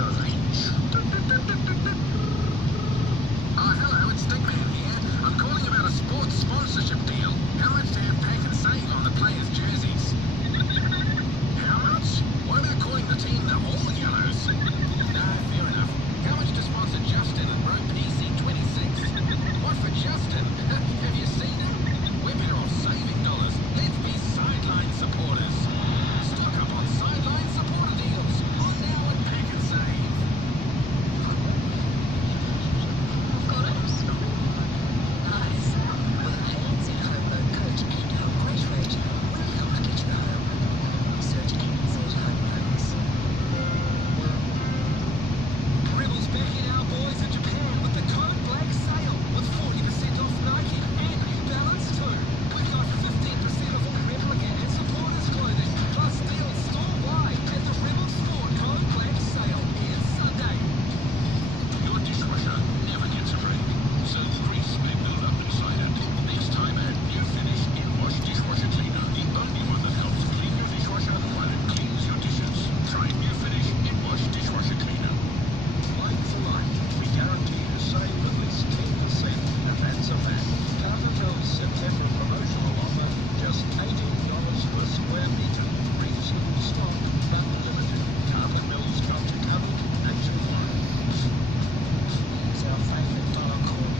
Oh, hello, it's Stickman here. I'm calling about a sports sponsorship deal. How much to have Pack and Save on the players' jerseys? How much? What about calling the team the All Yellows? No, fair enough. How much to sponsor Justin and Row PC26? What for Justin? Have you seen him? We're better off saving dollars. Let's be sideline supporters. Stock up on sideline supporter deals. On now at Pack and Save. Nice. With ANZ Home Loan Coach and Home Great Rate, we'll help get you home. Search ANZ Home Loans. Rebels back in our boys in Japan with the Code Black sale with 40% off Nike and New Balance too. We've got 15% off all replica and supporters clothing, plus deals store-wide at the Rebel Sport Code Black sale is Sunday. Your dishwasher never gets a break, so grease may build up inside it. Next time add New Finish In-Wash Dishwasher Cleaner, the only one that helps clean your dishwasher while it cleans your dishes. Try New Finish In-Wash Dishwasher Cleaner. Like for like, we guarantee to save at least 10%, and that's a fact. Carpenter's September promotional offer, just $18 per square metre. Reasonable stock, but limited. Carpet Mills got you covered nationwide. Here's our favourite dollar coin.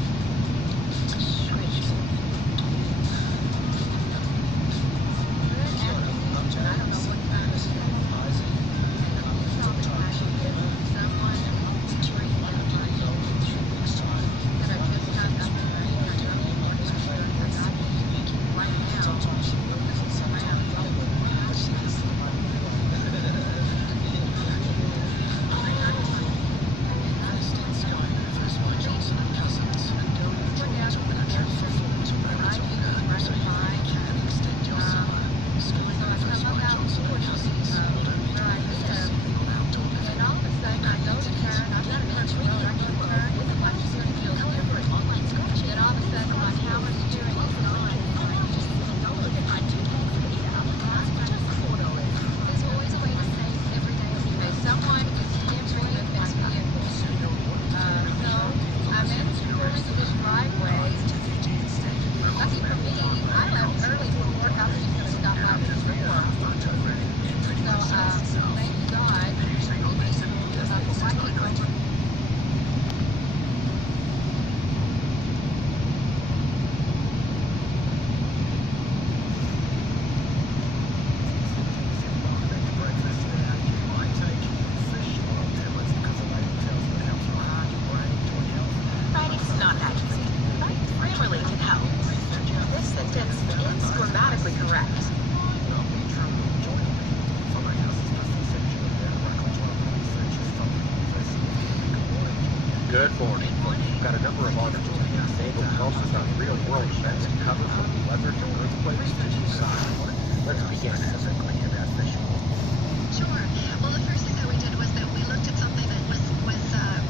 Good morning. We've got a number of articles being disabled. We've also got real-world events to cover from weather to earthquakes to design. Let's begin as a clean official. Sure. Well, the first thing that we did was that we looked at something that was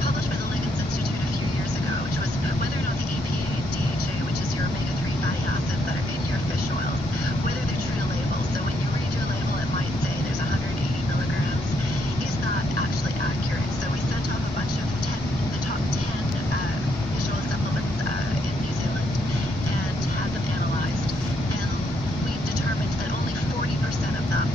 published by the Liggins Institute a few years ago, which was whether or not the EPA and DHA, which is your omega-3 fatty acids that are in your fish oils, whether they're true to label. So when you read your label, it might say there's 180 milligrams. Is not actually accurate. So we sent off a bunch of the top 10 fish oil supplements in New Zealand and had them analyzed. And we determined that only 40% of them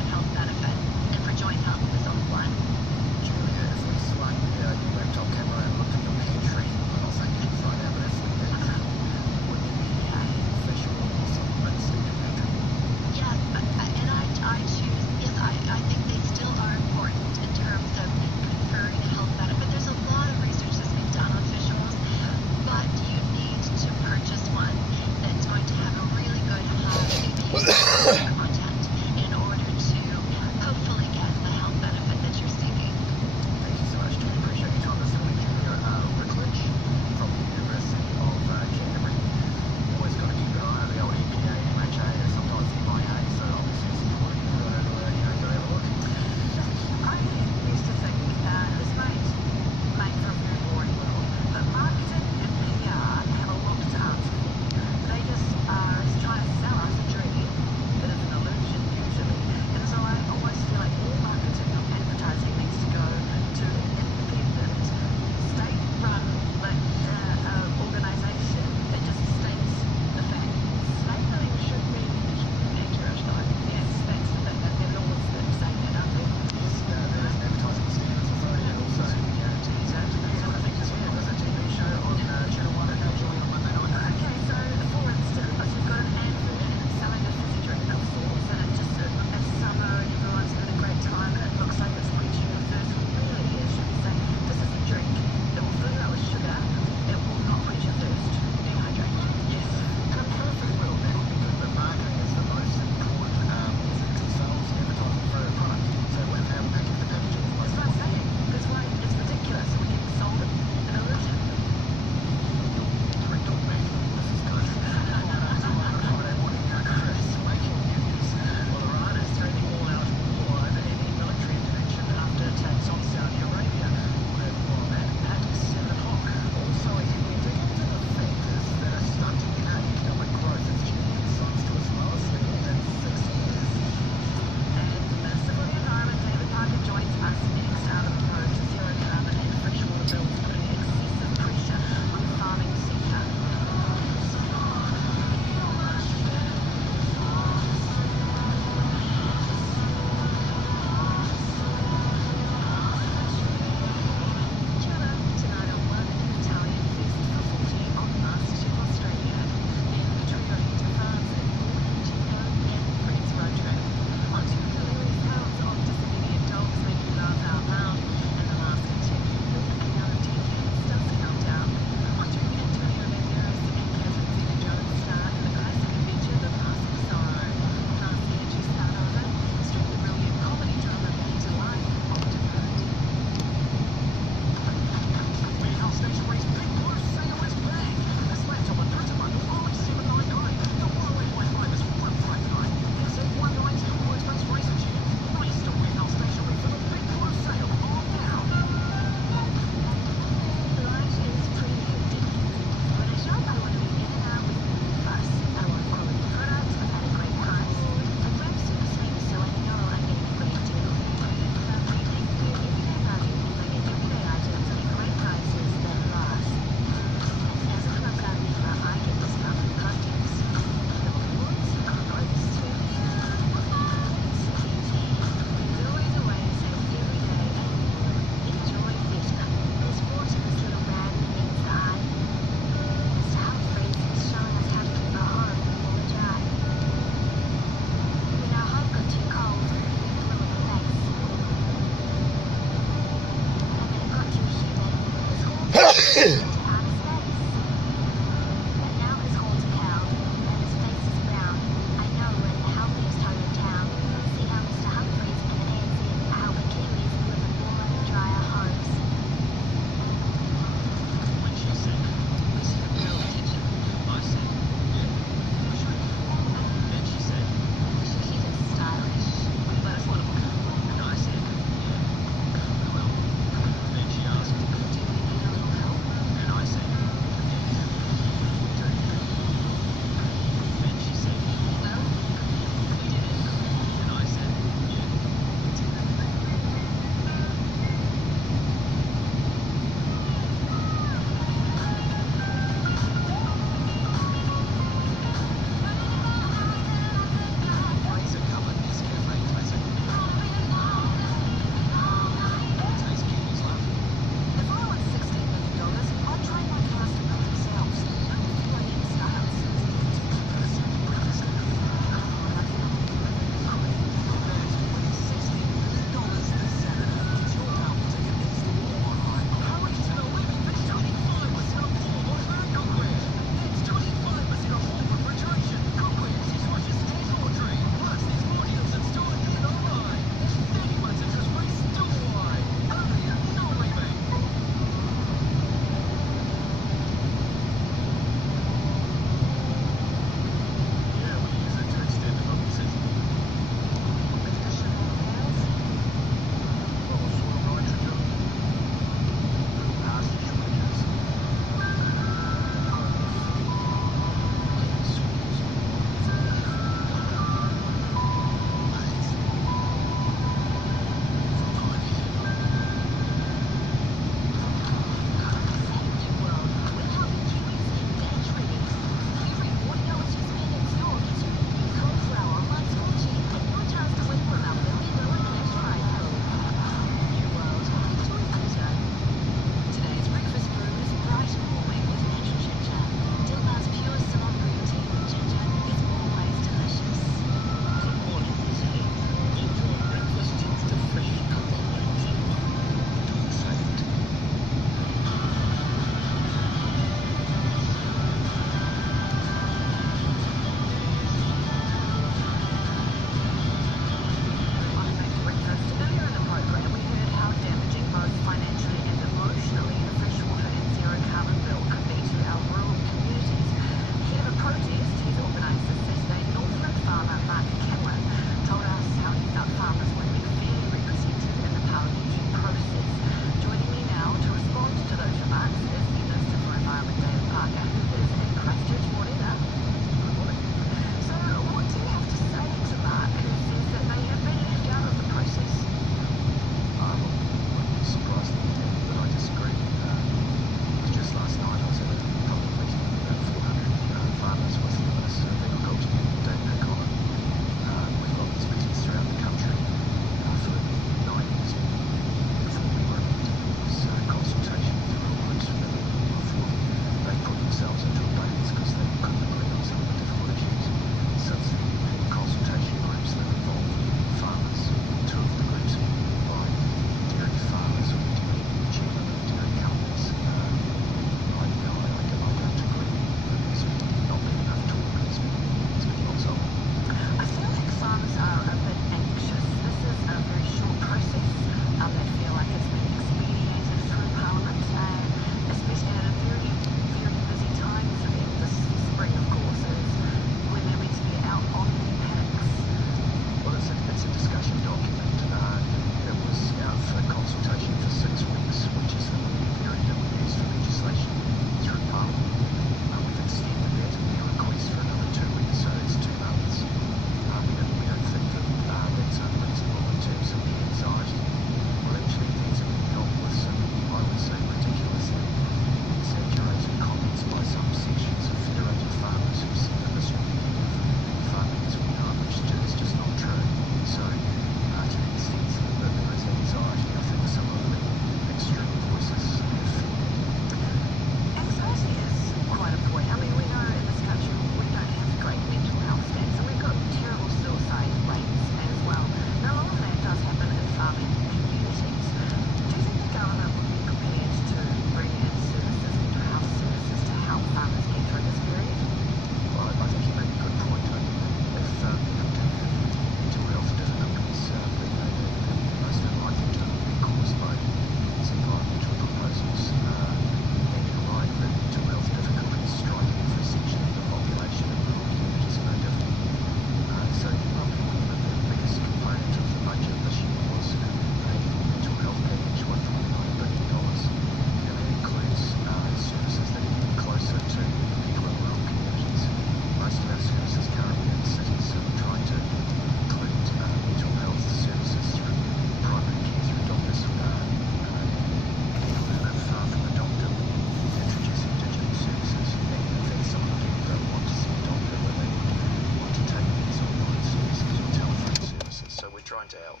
trying to help.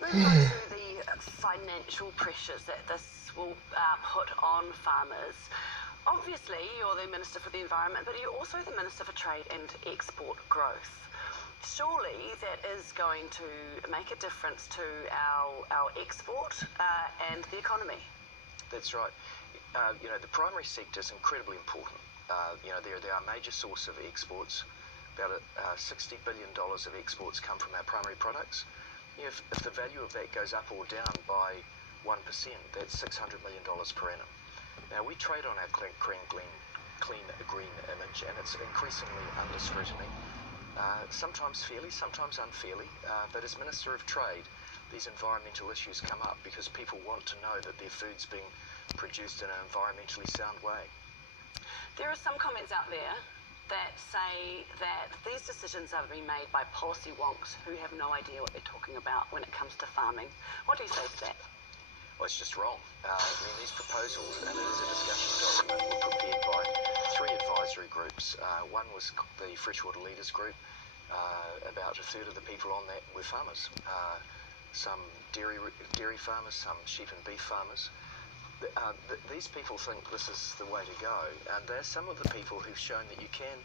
Moving on to the financial pressures that this will put on farmers. Obviously, you're the Minister for the Environment, but you're also the Minister for Trade and Export Growth. Surely that is going to make a difference to our export and the economy. That's right. The primary sector is incredibly important. They're our major source of exports. About $60 billion of exports come from our primary products. If the value of that goes up or down by 1%, that's $600 million per annum. Now, we trade on our clean green image, and it's increasingly under scrutiny. Sometimes fairly, sometimes unfairly, but as Minister of Trade, these environmental issues come up because people want to know that their food's being produced in an environmentally sound way. There are some comments out there that say that these decisions are being made by policy wonks who have no idea what they're talking about when it comes to farming. What do you say to that? Well, it's just wrong. These proposals, and it is a discussion document, were prepared by 3 advisory groups. One was the Freshwater Leaders Group. About a third of the people on that were farmers. Some dairy farmers, some sheep and beef farmers. These people think this is the way to go, and they're some of the people who've shown that you can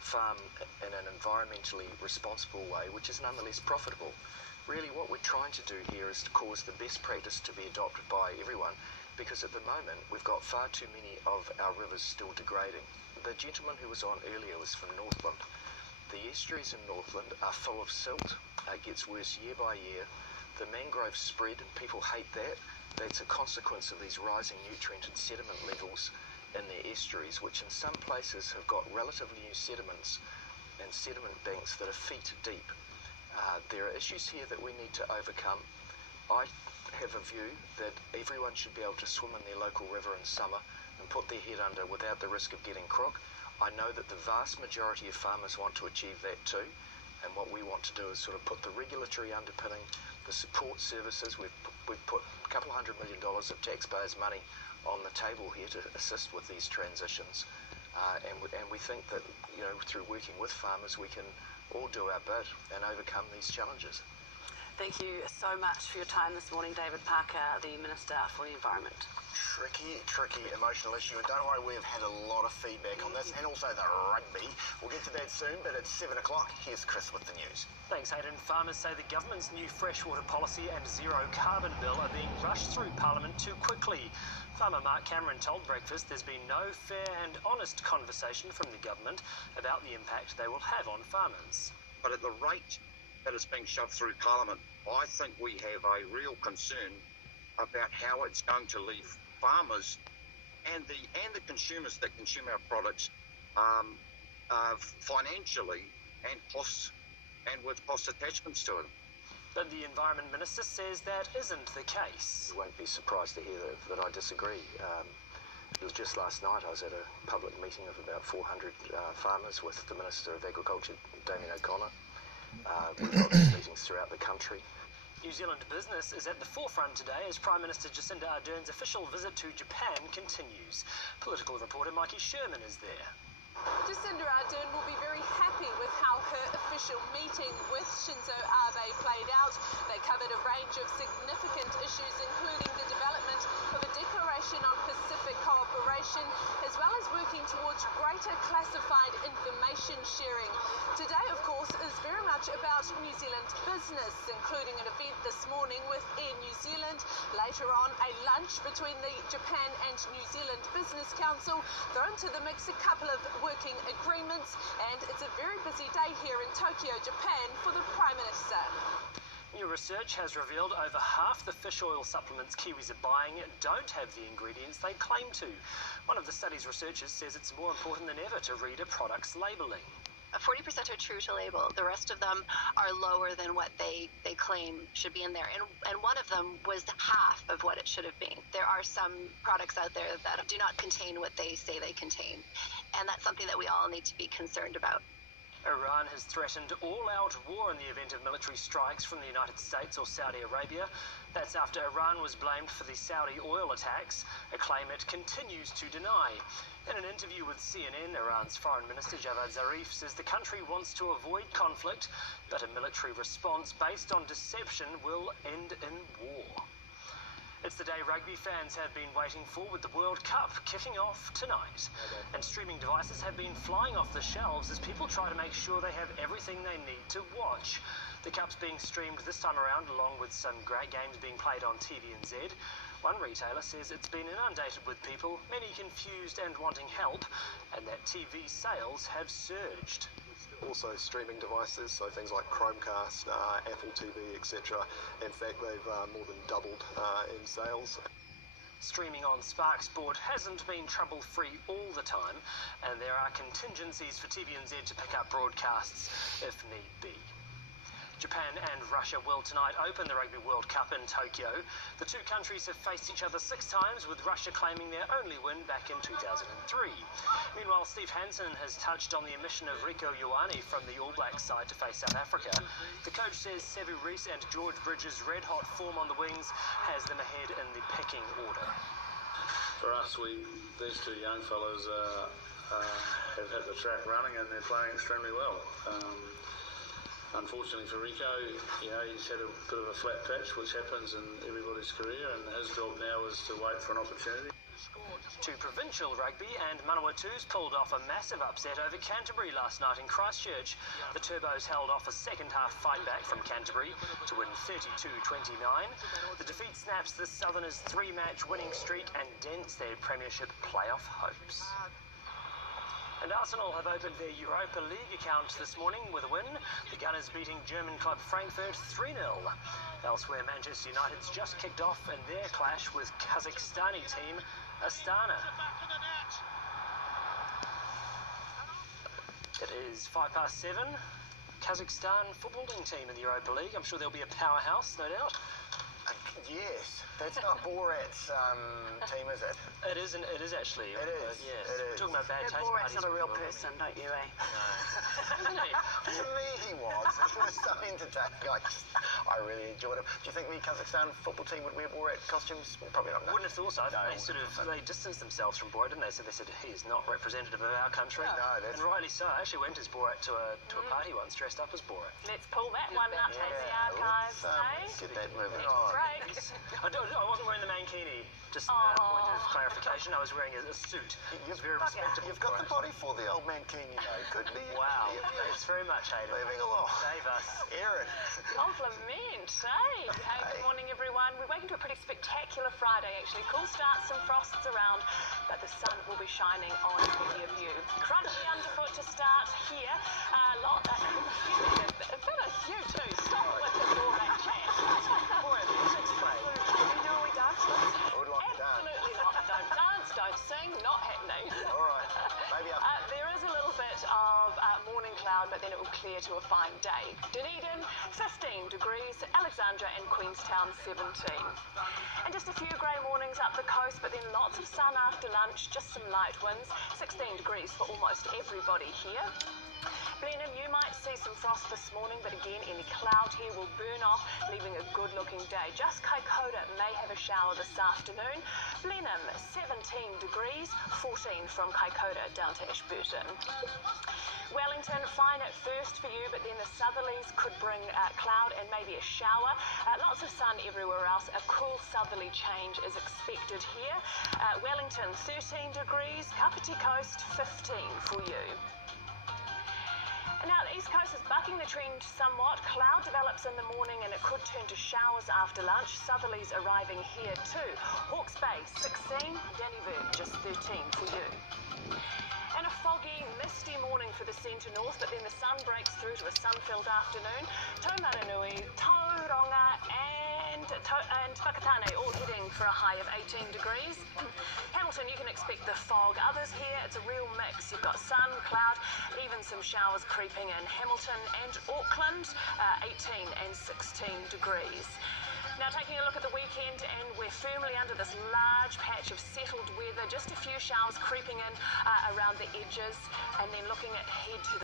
farm in an environmentally responsible way, which is nonetheless profitable. Really, what we're trying to do here is to cause the best practice to be adopted by everyone, because at the moment we've got far too many of our rivers still degrading. The gentleman who was on earlier was from Northland. The estuaries in Northland are full of silt. It gets worse year by year. The mangroves spread, and people hate that. That's a consequence of these rising nutrient and sediment levels in their estuaries, which in some places have got relatively new sediments and sediment banks that are feet deep. There are issues here that we need to overcome. I have a view that everyone should be able to swim in their local river in summer and put their head under without the risk of getting crook. I know that the vast majority of farmers want to achieve that too, and what we want to do is sort of put the regulatory underpinning, the support services. We've put a couple $100 million of taxpayers' money on the table here to assist with these transitions, and we think that through working with farmers we can all do our bit and overcome these challenges. Thank you so much for your time this morning, David Parker, the Minister for the Environment. Tricky emotional issue, and don't worry, we have had a lot of feedback on this, and also the rugby. We'll get to that soon, but it's 7 o'clock. Here's Chris with the news. Thanks, Hayden. Farmers say the government's new freshwater policy and zero carbon bill are being rushed through Parliament too quickly. Farmer Mark Cameron told Breakfast there's been no fair and honest conversation from the government about the impact they will have on farmers. But at the rate that it's being shoved through Parliament, I think we have a real concern about how it's going to leave farmers and the consumers that consume our products financially and costs, and with cost attachments to it. But the Environment Minister says that isn't the case. You won't be surprised to hear that I disagree. It was just last night I was at a public meeting of about 400 farmers with the Minister of Agriculture, Damien O'Connor. We've got these meetings throughout the country. New Zealand business is at the forefront today as Prime Minister Jacinda Ardern's official visit to Japan continues. Political reporter Mikey Sherman is there. Jacinda Ardern will be very happy with how her official meeting with Shinzo Abe played out. They covered a range of significant issues, including the development of a declaration on Pacific cooperation, as well as working towards greater classified information sharing. Today, of course, is very much about New Zealand business, including an event this morning with Air New Zealand. Later on, a lunch between the Japan and New Zealand Business Council. Thrown to the mix a couple of working agreements, and it's a very busy day here in Tokyo, Japan for the Prime Minister. New research has revealed over half the fish oil supplements Kiwis are buying don't have the ingredients they claim to. One of the study's researchers says it's more important than ever to read a product's labelling. 40% are true to label. The rest of them are lower than what they claim should be in there. And one of them was half of what it should have been. There are some products out there that do not contain what they say they contain. And that's something that we all need to be concerned about. Iran has threatened all-out war in the event of military strikes from the United States or Saudi Arabia. That's after Iran was blamed for the Saudi oil attacks, a claim it continues to deny. In an interview with CNN, Iran's Foreign Minister Javad Zarif says the country wants to avoid conflict, but a military response based on deception will end in war. It's the day rugby fans have been waiting for, with the World Cup kicking off tonight. And streaming devices have been flying off the shelves as people try to make sure they have everything they need to watch. The Cup's being streamed this time around, along with some great games being played on TVNZ. One retailer says it's been inundated with people, many confused and wanting help, and that TV sales have surged. Also streaming devices, so things like Chromecast, Apple TV, etc. In fact, they've more than doubled in sales. Streaming on Spark Sport hasn't been trouble-free all the time, and there are contingencies for TVNZ to pick up broadcasts if need be. Japan and Russia will tonight open the Rugby World Cup in Tokyo. The two countries have faced each other 6 times, with Russia claiming their only win back in 2003. Meanwhile, Steve Hansen has touched on the omission of Rieko Ioane from the All Blacks side to face South Africa. The coach says Sevu Reece and George Bridges' red-hot form on the wings has them ahead in the pecking order. For us, these two young fellows have hit the track running and they're playing extremely well. Unfortunately for Rieko, he's had a bit of a flat patch, which happens in everybody's career, and his job now is to wait for an opportunity. To provincial rugby, and Manawatu's pulled off a massive upset over Canterbury last night in Christchurch. The Turbos held off a second-half fight-back from Canterbury to win 32-29. The defeat snaps the Southerners' 3-match winning streak and dents their premiership playoff hopes. And Arsenal have opened their Europa League account this morning with a win. The Gunners beating German club Frankfurt 3-0. Elsewhere, Manchester United's just kicked off in their clash with Kazakhstani team Astana. It is 7:05. Kazakhstan footballing team in the Europa League. I'm sure there'll be a powerhouse, no doubt. Yes, that's not Borat's team, is it? It isn't. It is actually. It is. Yes. It We're is. talking about bad taste Borat's parties. not a real person, don't you, eh? Isn't he? To me, he was. He was so entertaining. I really enjoyed him. Do you think the Kazakhstan football team would wear Borat costumes? Probably not. No. Wouldn't have thought so. I think they distanced themselves from Borat, didn't they? So they said he is not representative of our country. No, that's... And rightly so. I actually went as Borat to a party once, dressed up as Borat. Let's pull that one out of the archives, Let's get that moving Next on. break. I wasn't wearing the mankini. Just a point of clarification. I was wearing a suit. It was very respectable. You've got the body for the old mankini, though. Could be. Wow. Thanks very much, Hayden. Moving along. Save us. Erin. Compliment, hey? Hey, good morning, everyone. We're waking to a pretty spectacular Friday, actually. Cool start, some frosts around, but the sun will be shining on many of you. Crunchy underfoot to start here. A bit of you too. Stop with the doormat chat. Borat, music's playing. No, we don't. I would like to dance. Absolutely not. Don't dance, don't sing, not happening. All right. Maybe There is a little bit of morning cloud, but then it will clear to a fine day. Dunedin, 15 degrees. Alexandra and Queenstown, 17. And just a few grey mornings up the coast, but then lots of sun after lunch, just some light winds. 16 degrees for almost everybody here. Blenheim, you might see some frost this morning, but again, any cloud here will burn off, leaving a good-looking day. Just Kaikoura may have a shower this afternoon. Blenheim, 17 degrees, 14 from Kaikoura down to Ashburton. Wellington, fine at first for you, but then the southerlies could bring cloud and maybe a shower. Lots of sun everywhere else. A cool southerly change is expected here. Wellington, 13 degrees. Kapiti Coast, 15 for you. Now, the East Coast is bucking the trend somewhat. Cloud develops in the morning and it could turn to showers after lunch. Southerlies arriving here too. Hawke's Bay, 16. Dannyburg, just 13 for you. And a foggy, misty morning for the centre north, but then the sun breaks through to a sun-filled afternoon. Taumaranui, Tauranga and Whakatane all heading for a high of 18 degrees. Hamilton, you can expect the fog. Others here, it's a real mix. You've got sun, cloud, even some showers creeping in Hamilton and Auckland, 18 and 16 degrees. Now taking a look at the weekend, and we're firmly under this large patch of settled weather, just a few showers creeping in around the edges, and then looking ahead to the